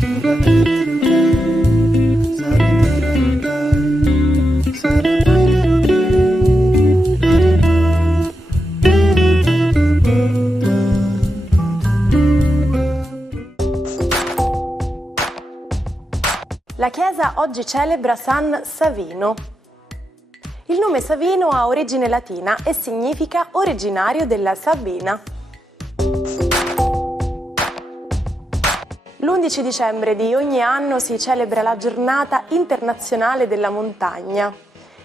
La chiesa oggi celebra San Savino. Il nome Savino ha origine latina e significa originario della Sabina. L'11 dicembre di ogni anno si celebra la Giornata internazionale della montagna.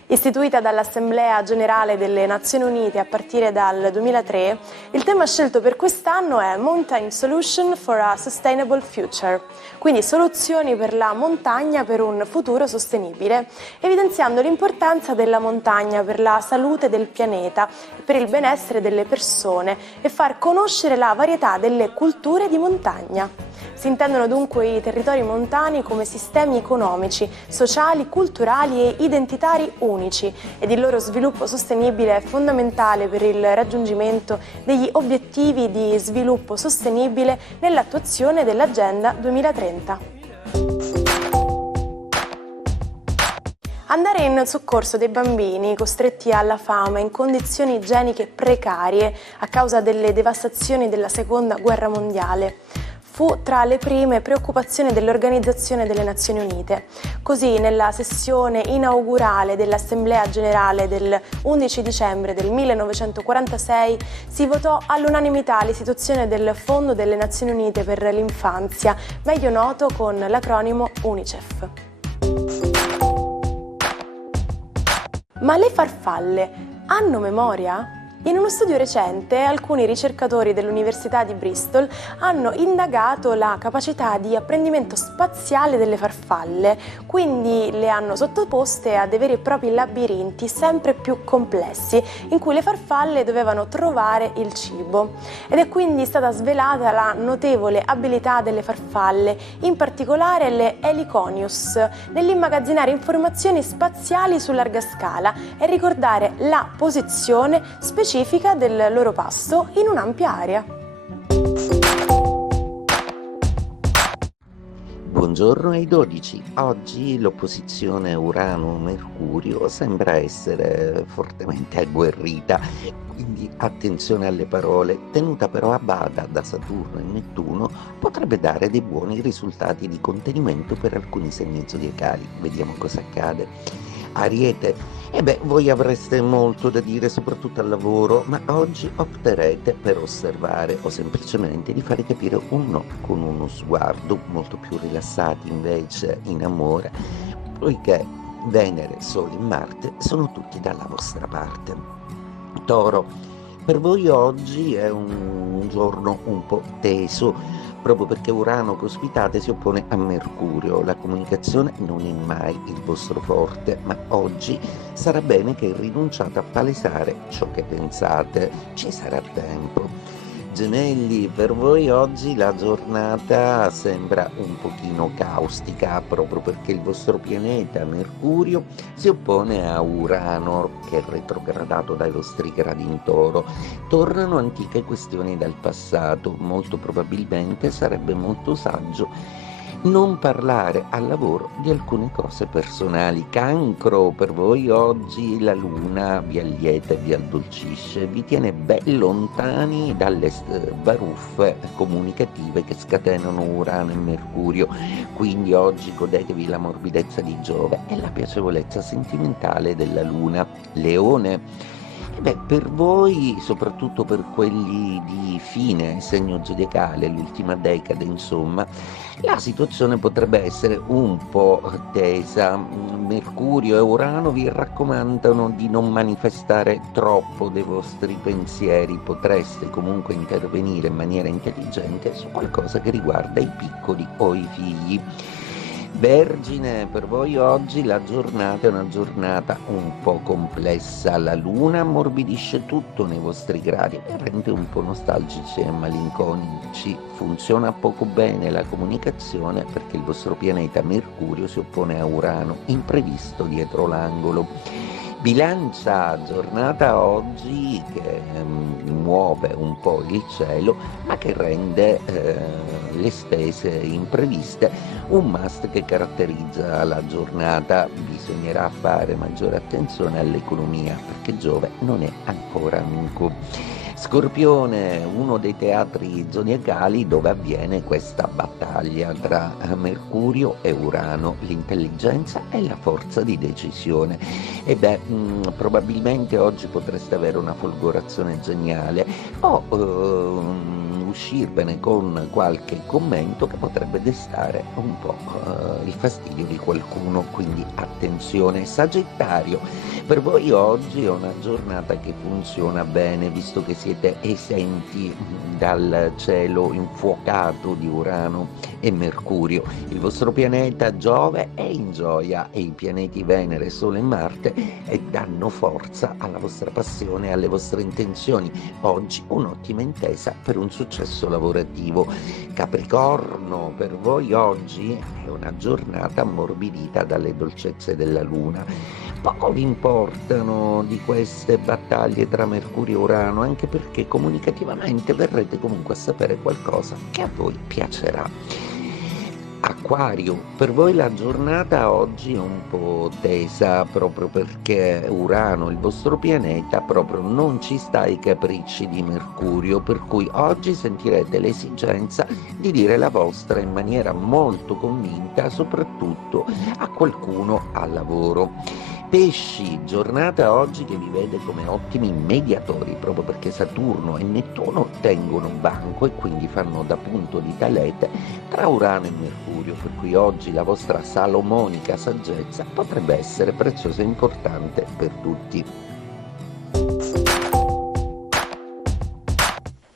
Istituita dall'Assemblea Generale delle Nazioni Unite a partire dal 2003, il tema scelto per quest'anno è Mountain Solution for a Sustainable Future, quindi soluzioni per la montagna per un futuro sostenibile, evidenziando l'importanza della montagna per la salute del pianeta e per il benessere delle persone e far conoscere la varietà delle culture di montagna. Si intendono dunque i territori montani come sistemi economici, sociali, culturali e identitari unici ed il loro sviluppo sostenibile è fondamentale per il raggiungimento degli obiettivi di sviluppo sostenibile nell'attuazione dell'Agenda 2030. Andare in soccorso dei bambini costretti alla fame in condizioni igieniche precarie a causa delle devastazioni della Seconda Guerra Mondiale fu tra le prime preoccupazioni dell'Organizzazione delle Nazioni Unite. Così, nella sessione inaugurale dell'Assemblea Generale del 11 dicembre del 1946, si votò all'unanimità l'istituzione del Fondo delle Nazioni Unite per l'infanzia, meglio noto con l'acronimo UNICEF. Ma le farfalle hanno memoria? In uno studio recente, alcuni ricercatori dell'Università di Bristol hanno indagato la capacità di apprendimento spaziale delle farfalle, quindi le hanno sottoposte a dei veri e propri labirinti sempre più complessi, in cui le farfalle dovevano trovare il cibo. Ed è quindi stata svelata la notevole abilità delle farfalle, in particolare le Heliconius, nell'immagazzinare informazioni spaziali su larga scala e ricordare la posizione specifica del loro pasto in un'ampia area. Buongiorno ai 12. Oggi l'opposizione Urano-Mercurio sembra essere fortemente agguerrita, quindi attenzione alle parole. Tenuta però a bada da Saturno e Nettuno, potrebbe dare dei buoni risultati di contenimento per alcuni segni zodiacali. Vediamo cosa accade. Ariete, voi avreste molto da dire soprattutto al lavoro, ma oggi opterete per osservare o semplicemente di fare capire un no con uno sguardo, molto più rilassati invece in amore, poiché Venere, Sole e Marte sono tutti dalla vostra parte. Toro, per voi oggi è un giorno un po' teso, proprio perché Urano che ospitate si oppone a Mercurio. La comunicazione non è mai il vostro forte, ma oggi sarà bene che rinunciate a palesare ciò che pensate, ci sarà tempo. Gemelli, per voi oggi la giornata sembra un pochino caustica, proprio perché il vostro pianeta Mercurio si oppone a Urano, che è retrogradato dai vostri gradi in Toro. Tornano antiche questioni dal passato, molto probabilmente sarebbe molto saggio non parlare al lavoro di alcune cose personali. Cancro, per voi oggi la luna vi allieta e vi addolcisce, vi tiene ben lontani dalle baruffe comunicative che scatenano Urano e Mercurio, quindi oggi godetevi la morbidezza di Giove e la piacevolezza sentimentale della luna. Leone, per voi, soprattutto per quelli di fine segno zodiacale, l'ultima decade insomma, la situazione potrebbe essere un po' tesa. Mercurio e Urano vi raccomandano di non manifestare troppo dei vostri pensieri, potreste comunque intervenire in maniera intelligente su qualcosa che riguarda i piccoli o i figli. Vergine, per voi oggi la giornata è una giornata un po' complessa, la luna ammorbidisce tutto nei vostri gradi e rende un po' nostalgici e malinconici, funziona poco bene la comunicazione perché il vostro pianeta Mercurio si oppone a Urano, imprevisto dietro l'angolo. Bilancia giornata oggi che muove un po' il cielo, ma che rende le spese impreviste un must che caratterizza la giornata. Bisognerà fare maggiore attenzione all'economia perché Giove non è ancora amico. Scorpione, uno dei teatri zodiacali dove avviene questa battaglia tra Mercurio e Urano, l'intelligenza e la forza di decisione. E beh, probabilmente oggi potreste avere una folgorazione geniale o uscirvene con qualche commento che potrebbe destare un po' il fastidio di qualcuno, quindi attenzione. Sagittario, per voi oggi è una giornata che funziona bene, visto che siete esenti dal cielo infuocato di Urano e Mercurio. Il vostro pianeta Giove è in gioia e i pianeti Venere, Sole e Marte danno forza alla vostra passione e alle vostre intenzioni. Oggi un'ottima intesa per un successo lavorativo. Capricorno, per voi oggi è una giornata ammorbidita dalle dolcezze della Luna. Poco vi importano di queste battaglie tra Mercurio e Urano, anche perché comunicativamente verrete comunque a sapere qualcosa che a voi piacerà. Acquario, per voi la giornata oggi è un po' tesa proprio perché Urano, il vostro pianeta, proprio non ci sta ai capricci di Mercurio, per cui oggi sentirete l'esigenza di dire la vostra in maniera molto convinta, soprattutto a qualcuno al lavoro. Pesci, giornata oggi che vi vede come ottimi mediatori, proprio perché Saturno e Nettuno tengono banco e quindi fanno da punto di talete tra Urano e Mercurio, per cui oggi la vostra salomonica saggezza potrebbe essere preziosa e importante per tutti.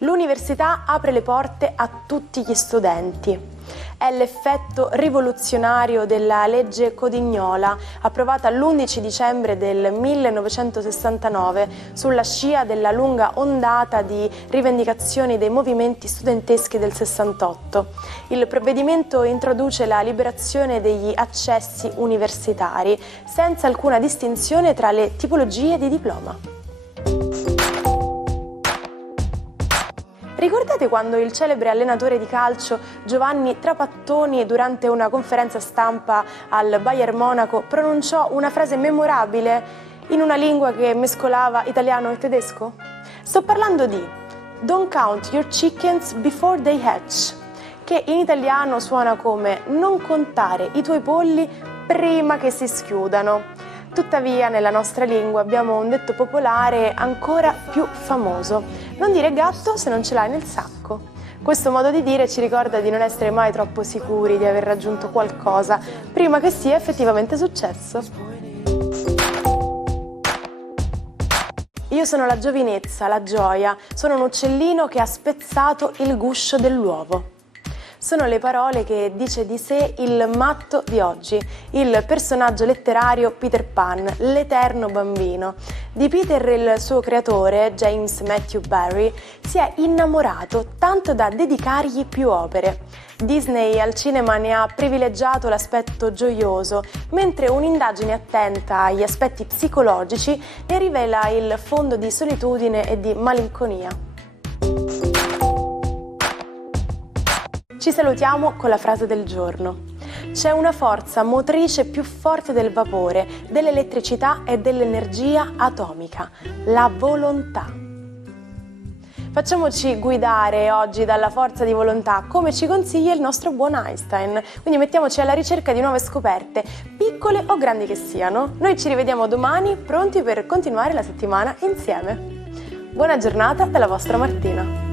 L'università apre le porte a tutti gli studenti. È l'effetto rivoluzionario della legge Codignola, approvata l'11 dicembre del 1969 sulla scia della lunga ondata di rivendicazioni dei movimenti studenteschi del 68. Il provvedimento introduce la liberazione degli accessi universitari, senza alcuna distinzione tra le tipologie di diploma. Ricordate quando il celebre allenatore di calcio Giovanni Trapattoni, durante una conferenza stampa al Bayern Monaco, pronunciò una frase memorabile in una lingua che mescolava italiano e tedesco? Sto parlando di "Don't count your chickens before they hatch", che in italiano suona come "non contare i tuoi polli prima che si schiudano". Tuttavia, nella nostra lingua abbiamo un detto popolare ancora più famoso: non dire gatto se non ce l'hai nel sacco. Questo modo di dire ci ricorda di non essere mai troppo sicuri di aver raggiunto qualcosa prima che sia effettivamente successo. Io sono la giovinezza, la gioia, sono un uccellino che ha spezzato il guscio dell'uovo. Sono le parole che dice di sé il matto di oggi, il personaggio letterario Peter Pan, l'eterno bambino. Di Peter il suo creatore, James Matthew Barrie, si è innamorato tanto da dedicargli più opere. Disney al cinema ne ha privilegiato l'aspetto gioioso, mentre un'indagine attenta agli aspetti psicologici ne rivela il fondo di solitudine e di malinconia. Ci salutiamo con la frase del giorno. C'è una forza motrice più forte del vapore, dell'elettricità e dell'energia atomica: la volontà. Facciamoci guidare oggi dalla forza di volontà, come ci consiglia il nostro buon Einstein. Quindi mettiamoci alla ricerca di nuove scoperte, piccole o grandi che siano. Noi ci rivediamo domani, pronti per continuare la settimana insieme. Buona giornata dalla vostra Martina.